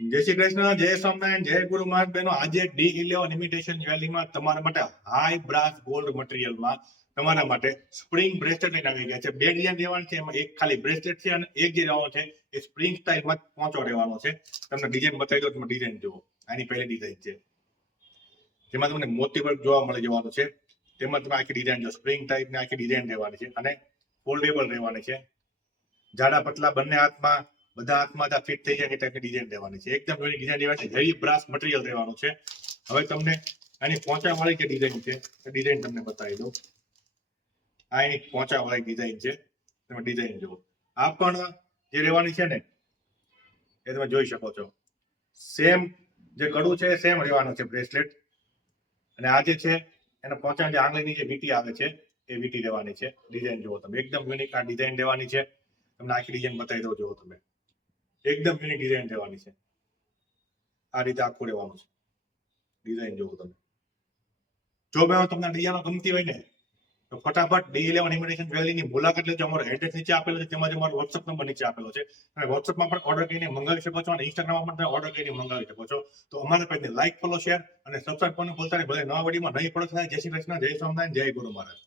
જય શ્રી કૃષ્ણ, જય સ્વામિનારાયણ, જય ગુરુ મહારાજ બહેનો. આજે D11 ઇમિટેશન જ્વેલરીમાં તમારા માટે હાઈ બ્રાસ ગોલ્ડ મટીરિયલમાં તમારા માટે સ્પ્રિંગ બ્રેસલેટ લઈને આવી ગયા છે. બે ડિઝાઇન રહેવાની છે, એમાં એક ખાલી બ્રેસલેટ છે અને એક જે રહેવાનો છે એ સ્પ્રિંગ સ્ટાઇલમાં પહોંચો રહેવાનો છે. તમને ડિઝાઇન બતાવી દો, તમે ડિઝાઇન જુઓ. આની પહેલી ડિઝાઇન છે જેમાં તમને મોતી વર્ક જોવા મળી જવાનું છે. તેમાં તમે આખી ડિઝાઇન જો સ્પ્રિંગ ટાઈપની આખી ડિઝાઇન રહેવાની છે અને ફોલ્ડેબલ રહેવાની છે. જાડા પતલા બંને હાથમાં, બધા હાથમાં ફિટ થઈ જાય એ ટાઈપની ડિઝાઇન રહેવાની છે. એકદમ યુનિક ડિઝાઇન રહેવાની છે. હેવી બ્રાસ મટીરિયલ રહેવાનું છે. હવે તમને આની પહોંચા વાળી જે ડિઝાઇન છે એ ડિઝાઇન તમને બતાવી દઉં. આ એની પહોંચા વાળી ડિઝાઇન છે. તમે ડિઝાઇન જુઓ. આ પણ જે રહેવાની છે ને એ તમે જોઈ શકો છો. સેમ જે કડું છે સેમ રહેવાનું છે બ્રેસલેટ. અને આ જે છે એના પહોંચા જે આંગળીની જે વીંટી આવે છે એ વીંટી રહેવાની છે. ડિઝાઇન જુઓ તમે. એકદમ યુનિક આ ડિઝાઇન રહેવાની છે. તમને આખી ડિઝાઇન બતાવી દો. જુઓ તમે, એકદમ યુનિક ડિઝાઇન રહેવાની છે. આ રીતે આખું રહેવાનું છે. ડિઝાઇન જુઓ તમે. જો ભાઈ તમને ડિઝાઇન ગમતી હોય ને તો ફટાફટ D11 ઇમિટેશન જ્વેલરીની મુલાકાત લેજો. અમારો એડ્રેસ નીચે આપેલો છે, તેમજ અમારો વોટ્સઅપ નંબર નીચે આપેલો છે. તમે વોટ્સઅપમાં પણ ઓર્ડર કરીને મંગાવી શકો છો અને ઇન્સ્ટાગ્રામમાં પણ તમે ઓર્ડર કરીને મંગાવી શકો છો. તો અમારા પેજને લાઈક, ફોલો, શેર અને સબસ્ક્રાઇબ કરવાનું ભૂલતા નહીં. ભલે નવા વિડીયોમાં નહીં પડે. જય શ્રી કૃષ્ણ, જય સ્વામિનારાયણ, જય ગુરુ મહારાજ.